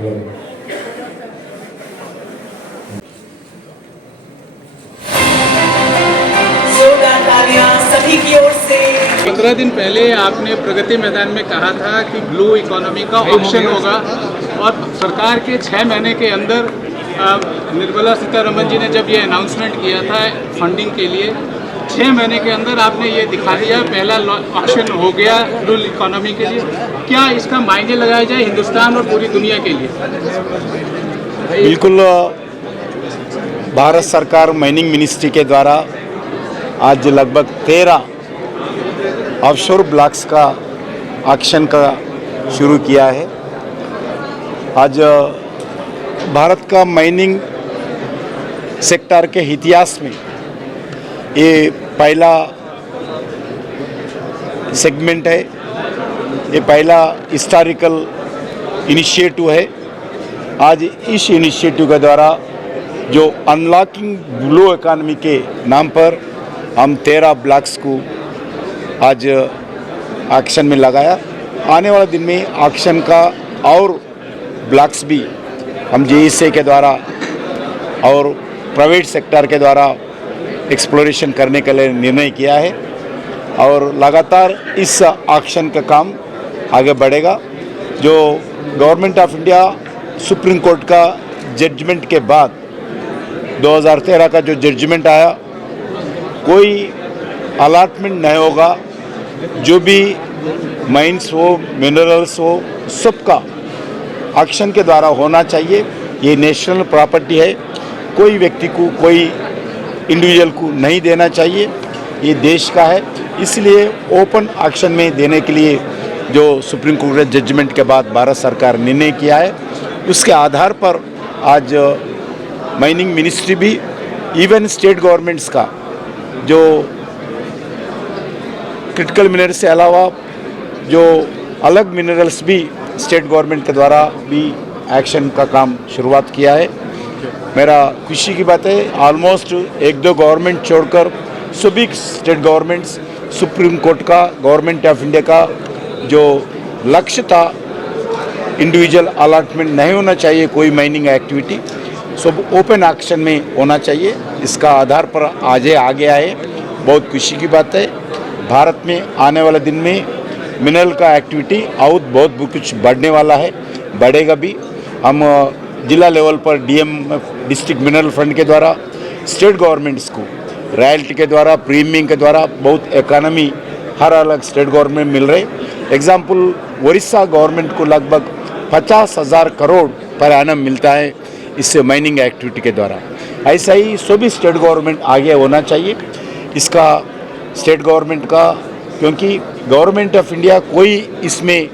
सभी की ओर से 15 दिन पहले आपने प्रगति मैदान में कहा था कि ब्लू इकोनॉमी का ऑप्शन होगा और सरकार के 6 महीने के अंदर निर्मला सीतारमण जी ने जब ये अनाउंसमेंट किया था फंडिंग के लिए 6 महीने के अंदर आपने ये दिखा दिया, पहला ऑप्शन हो गया ब्लू इकोनॉमी के लिए। क्या इसका मायने लगाया जाए हिंदुस्तान और पूरी दुनिया के लिए? बिल्कुल, भारत सरकार माइनिंग मिनिस्ट्री के द्वारा आज लगभग 13 ऑफशोर ब्लॉक्स का ऑक्शन का शुरू किया है। आज भारत का माइनिंग सेक्टर के इतिहास में ये पहला सेगमेंट है, ये पहला हिस्टोरिकल इनिशिएटिव है। आज इस इनिशिएटिव के द्वारा जो अनलॉकिंग ब्लू इकोनॉमी के नाम पर हम 13 ब्लॉक्स को आज ऑक्शन में लगाया। आने वाले दिन में ऑक्शन का और ब्लॉक्स भी हम JSA के द्वारा और प्राइवेट सेक्टर के द्वारा एक्सप्लोरेशन करने के लिए निर्णय किया है और लगातार इस ऑक्शन का काम आगे बढ़ेगा। जो government of India supreme court का जजमेंट के बाद 2013 का जो जजमेंट आया, कोई अलॉटमेंट नहीं होगा, जो भी माइंस हो मिनरल्स हो सबका ऑक्शन के द्वारा होना चाहिए। ये नेशनल प्रॉपर्टी है, कोई व्यक्ति को कोई इंडिविजुअल को नहीं देना चाहिए, ये देश का है। इसलिए ओपन ऑक्शन में देने के लिए जो सुप्रीम कोर्ट जजमेंट के बाद भारत सरकार निर्णय किया है, उसके आधार पर आज माइनिंग मिनिस्ट्री भी इवन स्टेट गवर्नमेंट्स का जो क्रिटिकल मिनरल्स से अलावा जो अलग मिनरल्स भी स्टेट गवर्नमेंट के द्वारा भी एक्शन का काम शुरुआत किया है। मेरा खुशी की बात है, ऑलमोस्ट 1-2 गवर्नमेंट छोड़कर सभी स्टेट गवर्नमेंट्स सुप्रीम कोर्ट का, गवर्नमेंट ऑफ इंडिया का जो लक्ष्य था इंडिविजुअल अलॉटमेंट नहीं होना चाहिए, कोई माइनिंग एक्टिविटी सब ओपन ऑक्शन में होना चाहिए, इसका आधार पर आज आगे आए। बहुत खुशी की बात है। भारत में आने वाले दिन में मिनरल का एक्टिविटी और बहुत कुछ बढ़ने वाला है, बढ़ेगा भी। हम जिला लेवल पर DM डिस्ट्रिक्ट मिनरल फंड के द्वारा स्टेट गवर्नमेंट्स को रॉयल्टी के द्वारा, प्रीमियम के द्वारा बहुत इकोनॉमी हर अलग स्टेट गवर्नमेंट मिल रहे। एग्जाम्पल उड़ीसा गवर्नमेंट को लगभग 50,000 करोड़ पर एनम मिलता है इससे माइनिंग एक्टिविटी के द्वारा। ऐसा ही सभी स्टेट गवर्नमेंट आगे होना चाहिए इसका स्टेट गवर्नमेंट का, क्योंकि गवर्नमेंट ऑफ इंडिया कोई इसमें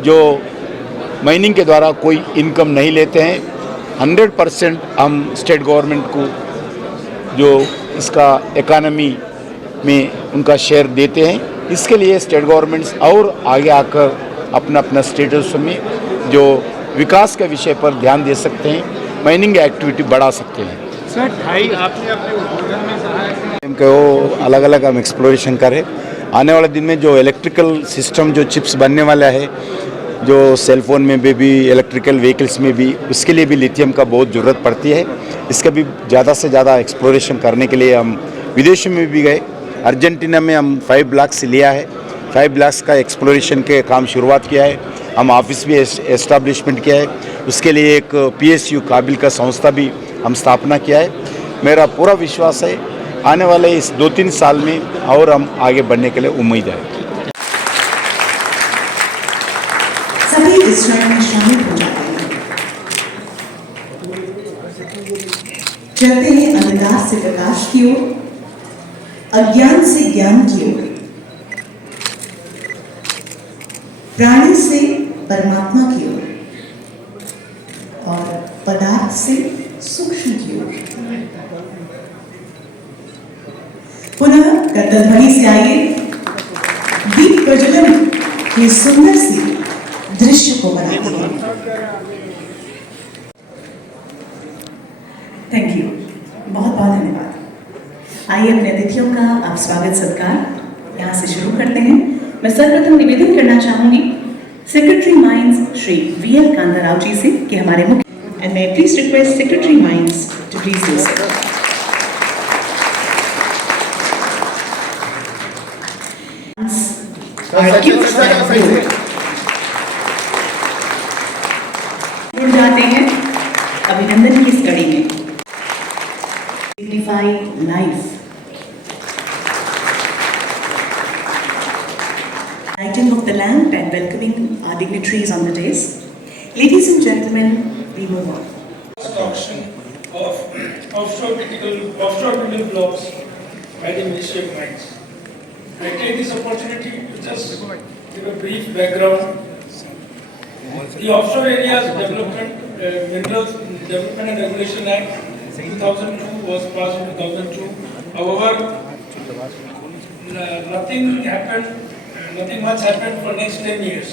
जो माइनिंग के द्वारा कोई इनकम नहीं लेते हैं। 100% हम स्टेट गवर्नमेंट को जो इसका इकोनॉमी में उनका शेयर देते हैं। इसके लिए स्टेट गवर्नमेंट्स और आगे आकर अपना अपना स्टेटस में जो विकास के विषय पर ध्यान दे सकते हैं, माइनिंग एक्टिविटी बढ़ा सकते हैं। सर, आपने अपने उद्बोधन में कहा कि वो अलग अलग हम एक्सप्लोरेशन करें। आने वाले दिन में जो इलेक्ट्रिकल सिस्टम जो चिप्स बनने वाला है, जो सेलफोन में भी इलेक्ट्रिकल व्हीकल्स में भी, उसके लिए भी लिथियम का बहुत ज़रूरत पड़ती है। इसका भी ज़्यादा से ज़्यादा एक्सप्लोरेशन करने के लिए हम विदेशों में भी गए। अर्जेंटीना में हम 5 ब्लॉक्स लिया है, 5 ब्लॉक्स का एक्सप्लोरेशन के काम शुरुआत किया है। हम ऑफिस भी एस्टाब्लिशमेंट किया है, उसके लिए एक PSU काबिल का संस्था भी हम स्थापना किया है। मेरा पूरा विश्वास है आने वाले इस 2-3 साल में और हम आगे बढ़ने के लिए उम्मीद है। सभी इस रण में शामिल हो जाते हैं, चलते हैं अंधकार से प्रकाश की ओर, अज्ञान से ज्ञान की ओर, प्राणी से परमात्मा की ओर और पदार्थ से सूक्ष्म की ओर। पुनः कर्तध्वनि से आइए दीप प्रज्वलन के सुंदर सी दृश्य को बनाते हैं। थैंक यू, बहुत बहुत धन्यवाद। आइए अपने अतिथियों का आप स्वागत सत्कार यहाँ से शुरू करते हैं। मैं सर्वप्रथम निवेदन करना चाहूंगी secretary mines Shri VL Kantarao ji से कि हमारे मुख्य एंड मैं please request secretary mines to please do so. जुड़ जाते हैं अभिनंदन की इस कड़ी में। Signify life. Lighting of the lamp and welcoming our dignitaries on the dais. Ladies and gentlemen, we move on. Construction of offshore mineral blocks by the Ministry of Mines. I take this opportunity to just give a brief background. The Offshore Areas Development Minerals Development and Regulation Act 2002 was passed in 2002. However, nothing much happened for next 10 years.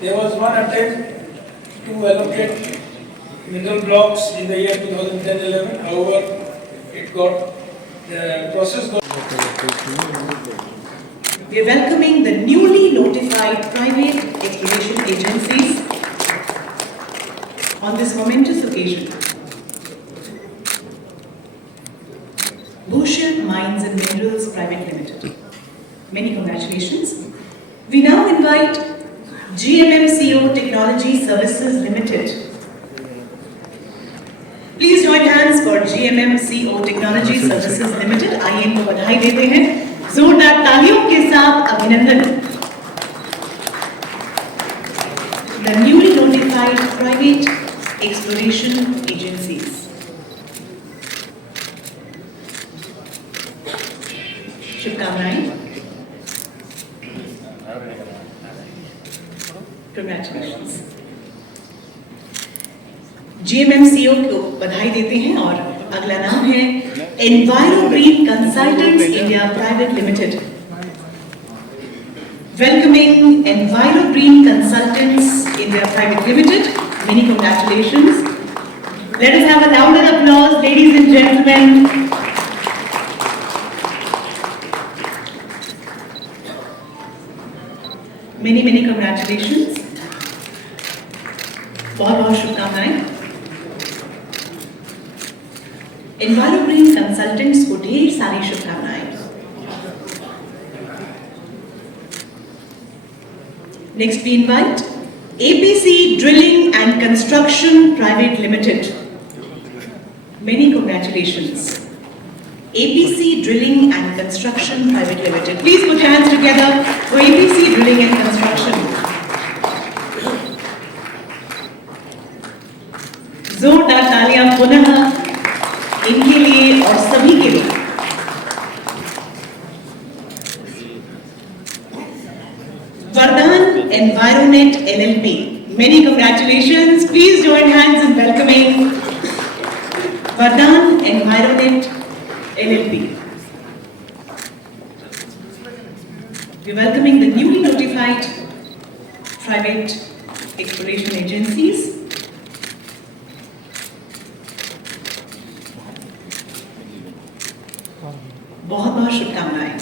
There was one attempt to allocate mineral blocks in the year 2010-11. However, the process got. We are welcoming the newly notified private exploration agencies on this momentous occasion. Bhushan Mines and Minerals Private Limited. Many congratulations. We now invite GMMCO Technology Services Limited. Please join hands for GMMCO Technology Services Limited. आइए इनको बधाई देते हैं जोरदार तालियों के साथ अभिनंदन। The newly notified private exploration agencies. शुभकामनाएं। Congratulations. GMMCO को बधाई देते हैं और अगला नाम है Enviro Green Consultants India Private Limited. Welcoming Enviro Green Consultants India Private Limited. Many congratulations. Let us have a louder applause, ladies and gentlemen. Many congratulations. बहुत शुभकामनाएं। Enviro Green Consultants को ढेर सारी शुभकामनाएं। Next we invite APC Drilling and Construction Private Limited. Many congratulations. APC Drilling and Construction Private Limited. Please put your hands together for APC Drilling and Construction. जोरदार तालियां पुनः इनके लिए और सभी के लिए। Vardhan Environet LLP. Many congratulations. Please join hands in welcoming Vardhan Environet LLP. We are welcoming the newly notified private exploration agencies. बहुत शुभकामनाएं।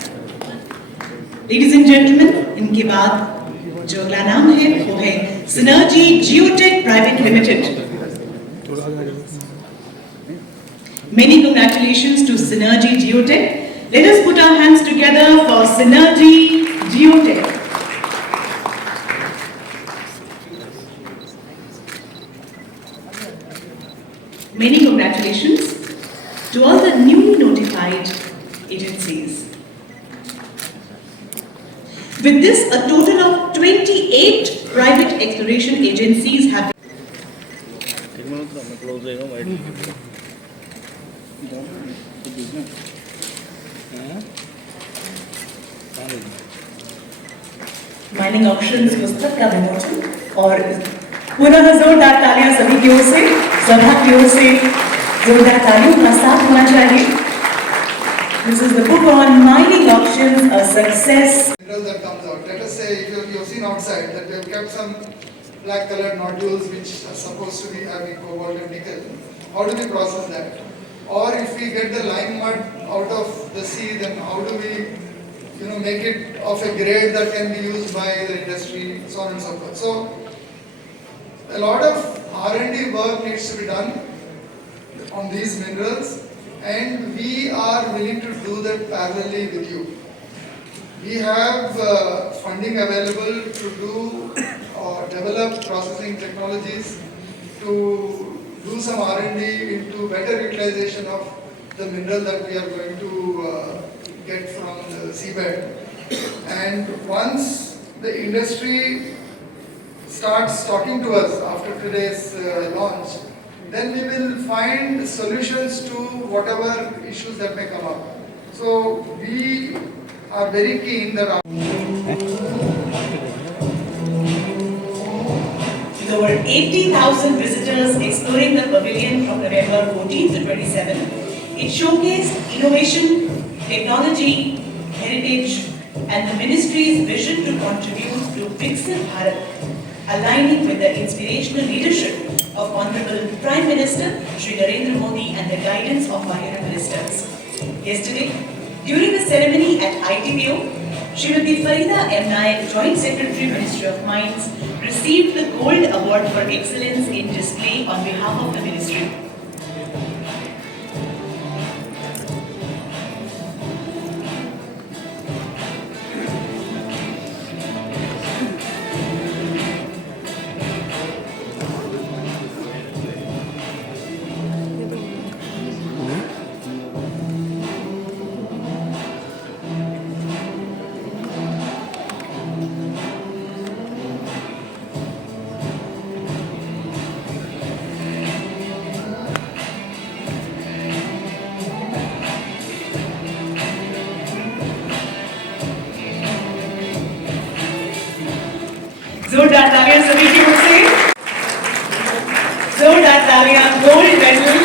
Ladies and gentlemen, इनके बाद जो अगला नाम है वो है Synergy Geotech Private Limited. Many congratulations to Synergy Geotech. Let us put our hands together for Synergy Geotech. Many congratulations to all the newly notified agencies. With this, a total of 28 private exploration agencies have mining auctions पुस्तक का विमोचन और पुनः जोरदार तालियां सभी की ओर से, सभा की ओर से जोरदार तालियों का साथ होना चाहिए। This is the book on mining auctions, a success. That comes out. Let us say you've seen outside that we have kept some black colored nodules which are supposed to be having cobalt and nickel. How do we process that? Or if we get the lime mud out of the sea, then how do we make it of a grade that can be used by the industry, so on and so forth. So a lot of R&D work needs to be done on these minerals, and we are willing to do that parallelly with you. We have funding available to do or develop processing technologies to do some R&D into better utilization of the mineral that we are going to get from the seabed. And once the industry starts talking to us after today's launch, then we will find solutions to whatever issues that may come up. So we are very keen that With over 80,000 visitors exploring the pavilion from November 14 to 27, it showcased innovation, technology, heritage, and the ministry's vision to contribute to Viksit Bharat, aligning with the inspirational leadership of Honorable Prime Minister Shri Narendra Modi and the guidance of our union ministers. Yesterday, during the ceremony at ITPO, Srimati Farida M. Naik, Joint Secretary, Ministry of Mines, received the Gold Award for Excellence in Display on behalf of the ministry. जोरदार तालियां सभी की ओर से। जोरदार तालियां, gold medal.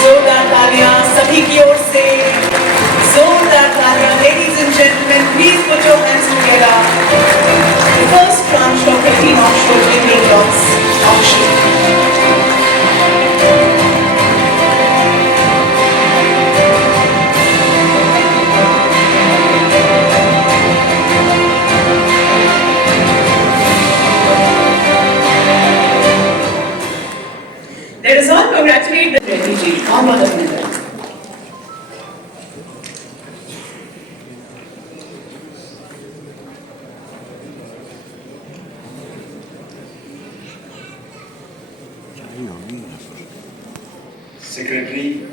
जोरदार तालियां सभी की ओर से। जोरदार तालियां, ladies and gentlemen, please put your hands together. The first tranche of 18 offshore drilling blocks auction. Let us all congratulate the refugee, Muhammad Abdullah. Secretary,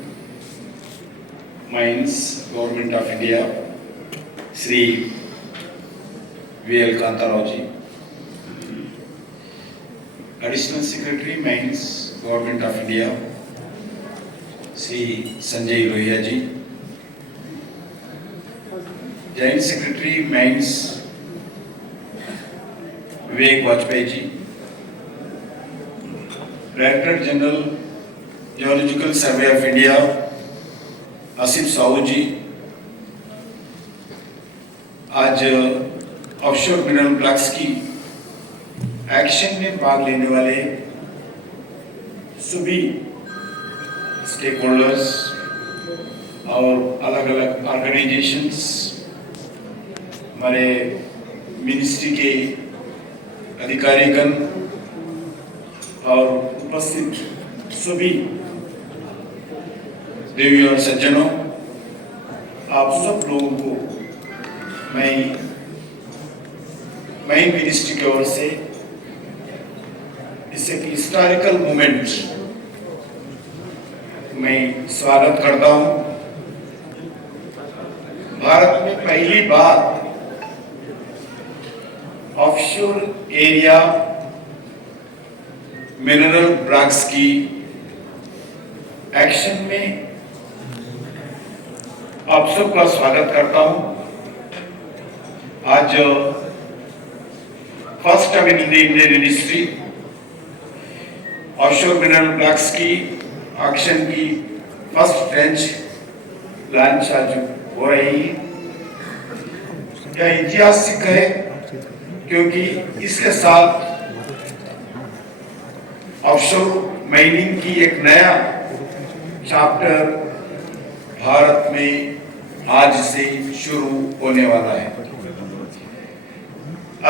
Mines, Government of India, Sri V.L. Kantarao ji. Additional Secretary, Mines, Government of India, Sri Sanjay Lohia ji. Joint Secretary, Mines, Vivek Vajpayee ji. Director General, Geological Survey of India, Asif साहू जी। आज offshore mineral blocks की एक्शन में भाग लेने वाले सभी stake holders और अलग अलग ऑर्गेनाइजेशंस, हमारे मिनिस्ट्री के अधिकारीगण और उपस्थित सभी देवी और सज्जनों, आप सब लोगों को मैं मिनिस्ट्री की ओर से इस एक हिस्टोरिकल मोमेंट मैं स्वागत करता हूं। भारत में पहली बार ऑफशोर एरिया मिनरल ब्लॉक्स की एक्शन में आप सबका स्वागत करता हूं। आज first time in Indian ministry offshore mineral blocks की एक्शन की फर्स्ट ट्रेंच लॉन्च आज हो रही है। यह ऐतिहासिक है क्योंकि इसके साथ ऑफशोर माइनिंग की एक नया चैप्टर भारत में आज से शुरू होने वाला है।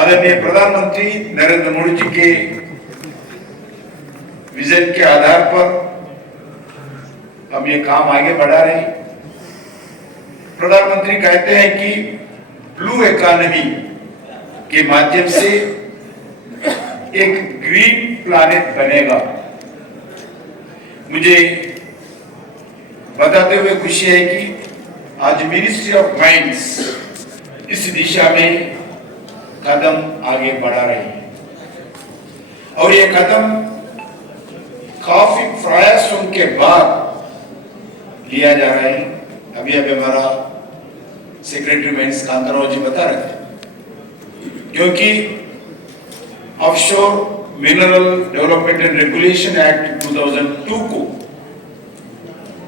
आदरणीय प्रधानमंत्री नरेंद्र मोदी जी के विजन के आधार पर हम ये काम आगे बढ़ा रहे हैं। प्रधानमंत्री कहते हैं कि ब्लू इकोनॉमी के माध्यम से एक ग्रीन प्लैनेट बनेगा। मुझे बताते हुए खुशी है कि आज मिनिस्ट्री ऑफ माइंस इस दिशा में कदम आगे बढ़ा रही है और ये कदम काफी प्रयासों के बाद लिया जा रहा है। अभी हमारा सेक्रेटरी माइंस कांताराव जी बता रहे थे, क्योंकि offshore mineral development and regulation act 2002 को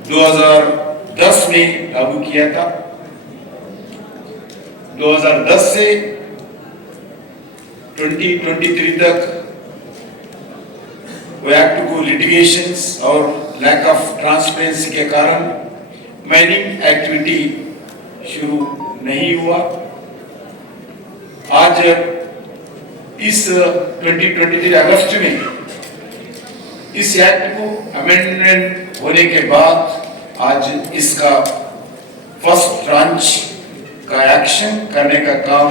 2010 में लागू किया था। 2010 से 2023 तक वो एक्ट को लिटिगेशंस और लैक ऑफ ट्रांसपेरेंसी के कारण माइनिंग एक्टिविटी शुरू नहीं हुआ। आज इस 2023 अगस्त में इस एक्ट को अमेंडमेंट होने के बाद आज इसका फर्स्ट ट्रांच का एक्शन करने का काम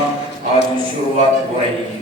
आज शुरुआत हो रही है।